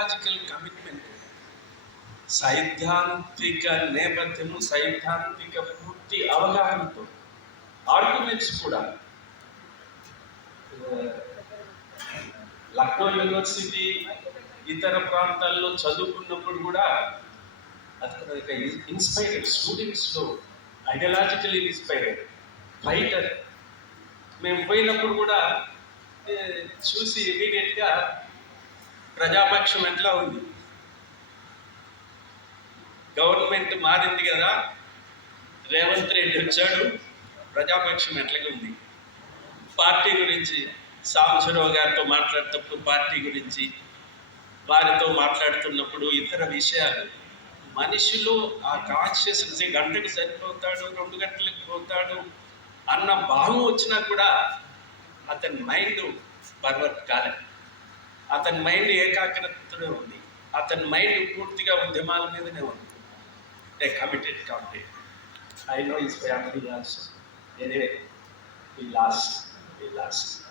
Ideological commitment. సైద్ధాంతిక నేపథ్యము సైద్ధాంతిక పూర్తి అవగాహనతో ఆర్గ్యుమెంట్స్ కూడా లక్నో యూనివర్సిటీ ఇతర ప్రాంతాల్లో చదువుకున్నప్పుడు కూడా అతను ఒక ఇన్స్పైర్డ్ స్టూడెంట్స్లో ఐడియాలజికల్ ఇన్స్పైర్డ్ ఫైటర్ మేము పోయినప్పుడు కూడా చూసి ఇమీడియట్గా ప్రజాపక్షం ఎట్లా ఉంది? గవర్నమెంట్ మారింది కదా? రేవంత్ రెడ్డి వచ్చాడు. ప్రజాపక్షం ఎట్లాగా ఉంది? పార్టీ గురించి సాంబశివరావు గారితో మాట్లాడేటప్పుడు పార్టీ గురించి వారితో మాట్లాడుతున్నప్పుడు ఇతర విషయాలు. మనిషిలో ఆ కాన్షియస్నెస్ గంటకు సరిపోతాడు రెండు గంటలకు పోతాడు అన్న భావం వచ్చినా కూడా అతని మైండ్ పర్వట్ కాలే అతని మైండ్ ఏకాగ్రతలో ఉంది. అతని మైండ్ పూర్తిగా ఉద్యమాల మీదనే ఉంది. ఏ కమిటెడ్ కాబట్టి. I know is family also anyway ఈ లాస్ట్ ఈ లాస్ట్